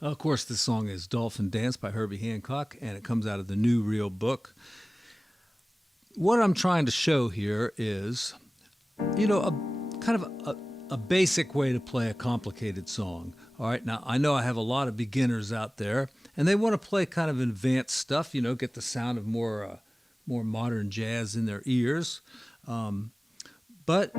Of course, this song is Dolphin Dance by Herbie Hancock, and it comes out of the New Real Book. What I'm trying to show here is, a kind of a basic way to play a complicated song. All right, now I know I have a lot of beginners out there, and they want to play kind of advanced stuff, get the sound of more modern jazz in their ears. But,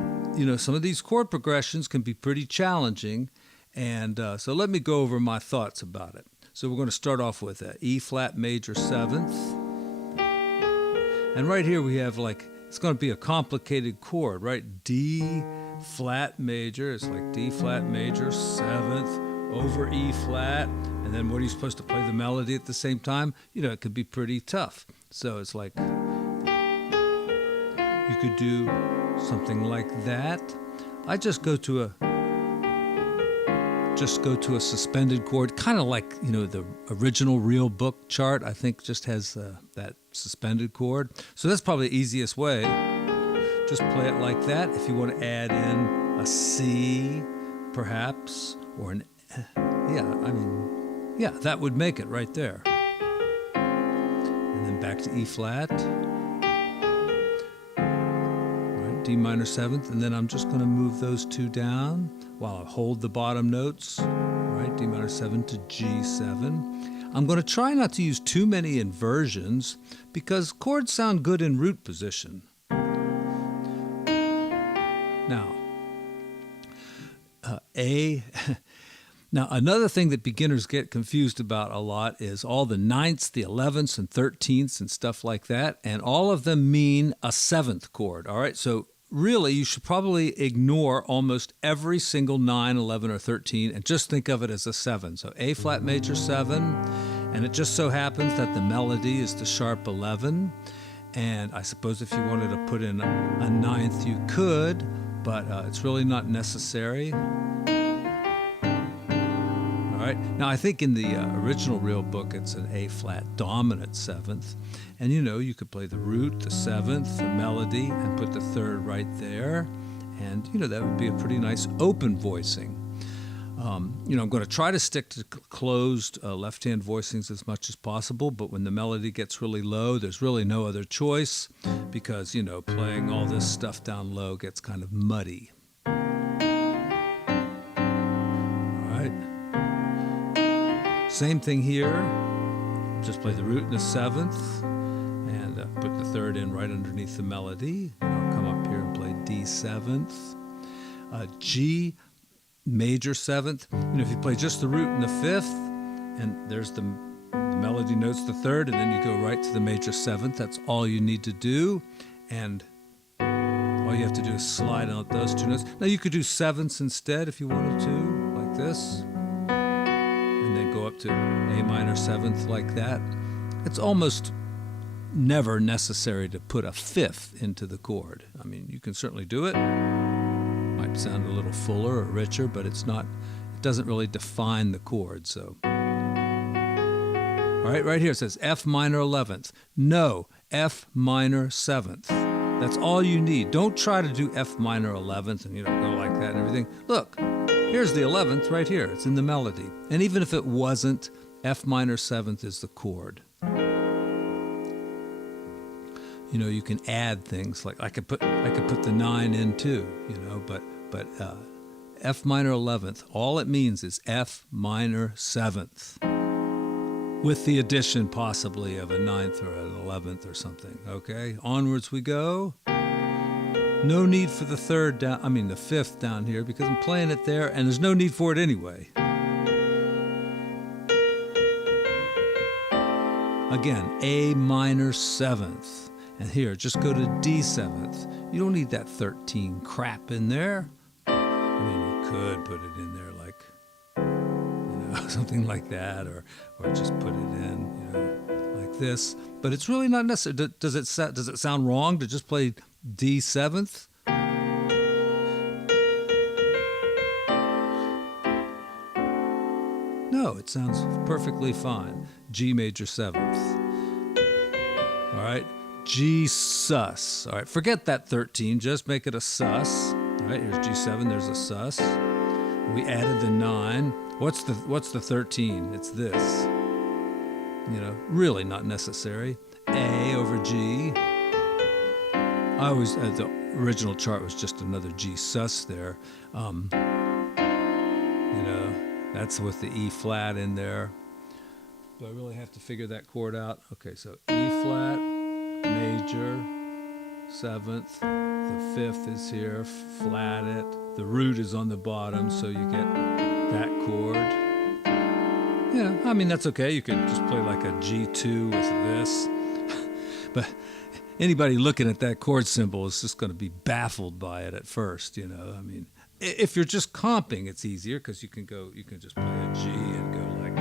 some of these chord progressions can be pretty challenging. And so let me go over my thoughts about it. So we're going to start off with E flat major 7th. And right here we have it's going to be a complicated chord, right? D flat major, it's like D flat major 7th over E flat. And then what are you supposed to play the melody at the same time? It could be pretty tough. So it's like you could do something like that. I just go to a suspended chord, kind of like, the original Real Book chart, I think just has that suspended chord. So that's probably the easiest way. Just play it like that. If you want to add in a C, perhaps, or an, that would make it right there. And then back to E flat. D minor 7th, and then I'm just going to move those two down while I hold the bottom notes, right? D minor 7 to G7. I'm going to try not to use too many inversions because chords sound good in root position. Now, Now, another thing that beginners get confused about a lot is all the 9ths, the 11ths, and 13ths and stuff like that, and all of them mean a 7th chord, all right? So really, you should probably ignore almost every single 9, 11, or 13 and just think of it as a 7. So A flat major 7, and it just so happens that the melody is the sharp 11, and I suppose if you wanted to put in a 9th, you could, but it's really not necessary. All right. Now, I think in the original Real Book, it's an A flat dominant 7th. And, you could play the root, the 7th, the melody, and put the 3rd right there. And, that would be a pretty nice open voicing. I'm going to try to stick to closed left-hand voicings as much as possible, but when the melody gets really low, there's really no other choice because, playing all this stuff down low gets kind of muddy. All right. Same thing here. Just play the root in the 7th and put the 3rd in right underneath the melody. Come up here and play D 7th. G major 7th. If you play just the root in the 5th, and there's the melody notes the 3rd, and then you go right to the major 7th. That's all you need to do. And all you have to do is slide out those two notes. Now you could do 7ths instead if you wanted to, like this. And then go up to A minor 7th like that. It's almost never necessary to put a 5th into the chord. I mean, you can certainly do it. Might sound a little fuller or richer, but it doesn't really define the chord. So, all right here it says F minor 11th. No, F minor 7th. That's all you need. Don't try to do F minor 11th and go like that and everything. Look. Here's the 11th right here. It's in the melody. And even if it wasn't, F minor 7th is the chord. You can add things like I could put the 9 in too, but F minor 11th, all it means is F minor 7th. With the addition possibly of a 9th or an 11th or something, okay? Onwards we go. No need for the 5th down here because I'm playing it there and there's no need for it anyway. Again, A minor 7th. And here, just go to D 7th. You don't need that 13 crap in there. You could put it in there like, something like that, or just put it in, like this. But it's really not necessary. Does it sound wrong to just play D 7th? No, it sounds perfectly fine. G major 7th. All right, G sus. All right, forget that 13, just make it a sus. All right, here's G7, there's a sus. We added the 9. What's the 13? It's this. Really not necessary. A over G. I always, the original chart was just another G sus there. That's with the E flat in there. Do I really have to figure that chord out? Okay, so E flat, major, 7th, the 5th is here, flat it. The root is on the bottom, so you get that chord. Yeah, I mean, that's okay. You could just play like a G2 with this. But anybody looking at that chord symbol is just going to be baffled by it at first, I mean, if you're just comping, it's easier because you can just play a G and go like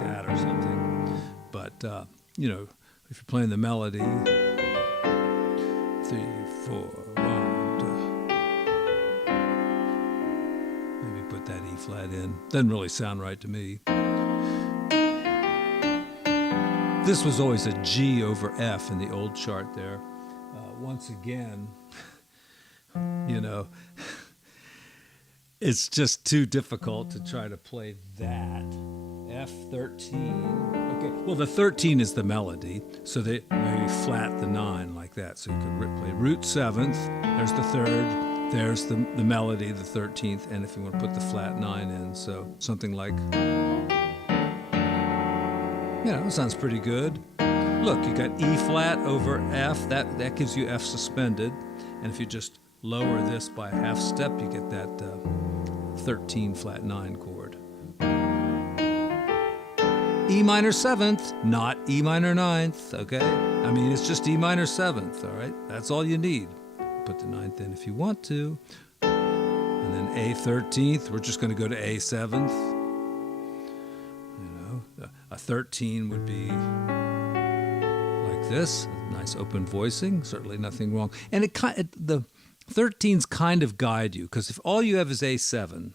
that or something. But, if you're playing the melody, 3, 4, 1, 2. Maybe put that E flat in. Doesn't really sound right to me. This was always a G over F in the old chart there. Once again, it's just too difficult to try to play that. F13. Okay, well, the 13 is the melody, so they maybe flat the 9 like that. So you could play root 7th, there's the 3rd, there's the melody, the 13th, and if you want to put the flat 9 in, so something like, sounds pretty good. Look, you got E flat over F, that gives you F suspended, and if you just lower this by a half step, you get that 13 flat 9 chord. E minor 7th, not E minor 9th, okay? I mean, it's just E minor 7th, all right? That's all you need. Put the 9th in if you want to. And then A 13th, we're just going to go to A 7th. A 13 would be like this, a nice open voicing, certainly nothing wrong. And the 13s kind of guide you, because if all you have is A7,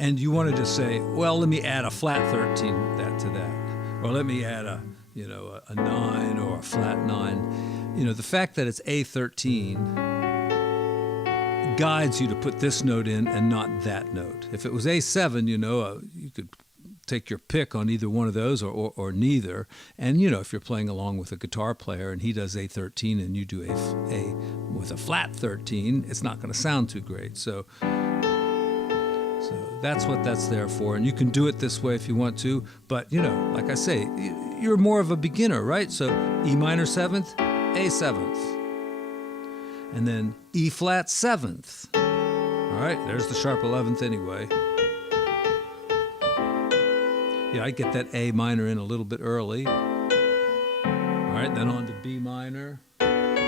and you wanted to say, well, let me add a flat 13 to that, or let me add a 9 or a flat 9. The fact that it's A13 guides you to put this note in and not that note. If it was A7, you could take your pick on either one of those or neither. And, if you're playing along with a guitar player and he does A13 and you do a with a flat 13, it's not going to sound too great. So that's what that's there for. And you can do it this way if you want to. But, like I say, you're more of a beginner, right? So E minor 7th, A 7th. And then E flat 7th. All right, there's the sharp 11th anyway. Yeah, I get that A minor in a little bit early. All right, then on to B minor. And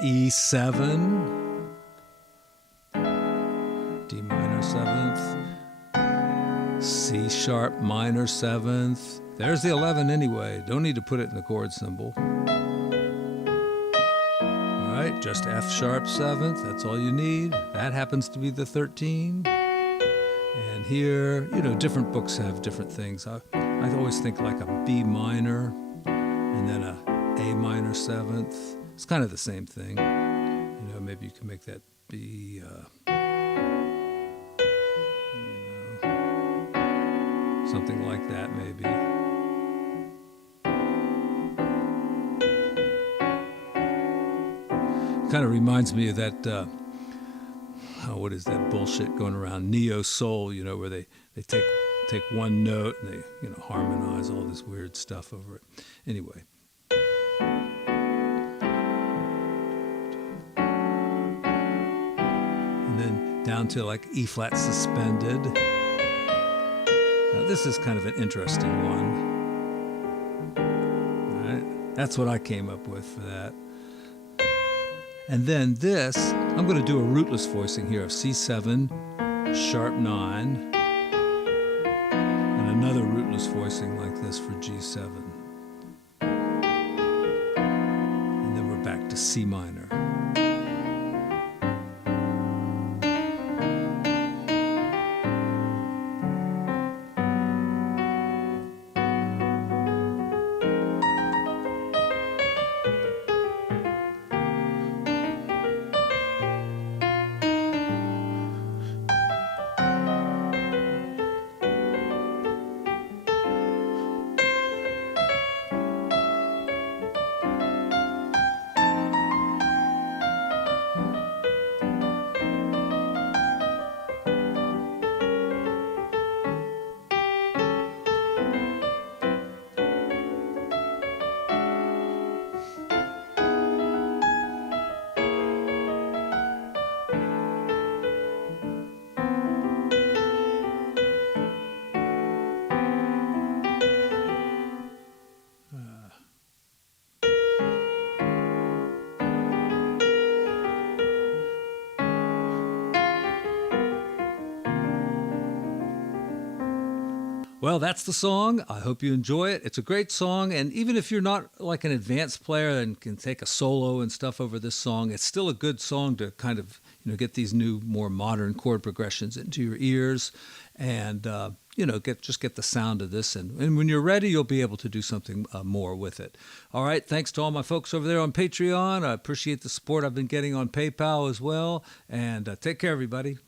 E7. D minor 7th. C sharp minor 7th. There's the 11 anyway. Don't need to put it in the chord symbol. All right, just F sharp 7th. That's all you need. That happens to be the 13. And here, different books have different things. I always think like a B minor and then a minor 7th. It's kind of the same thing. Maybe you can make that be, something like that maybe. Kind of reminds me of that, what is that bullshit going around? Neo soul, where they take one note and they, harmonize all this weird stuff over it. Anyway. And then down to like E flat suspended. Now this is kind of an interesting one. All right. That's what I came up with for that. And then this, I'm going to do a rootless voicing here of C7, sharp 9, and another rootless voicing like this for G7. And then we're back to C minor. Well, that's the song. I hope you enjoy it. It's a great song, and even if you're not like an advanced player and can take a solo and stuff over this song, it's still a good song to kind of get these new, more modern chord progressions into your ears, and get the sound of this. And when you're ready, you'll be able to do something more with it. All right, thanks to all my folks over there on Patreon. I appreciate the support I've been getting on PayPal as well, and take care, everybody.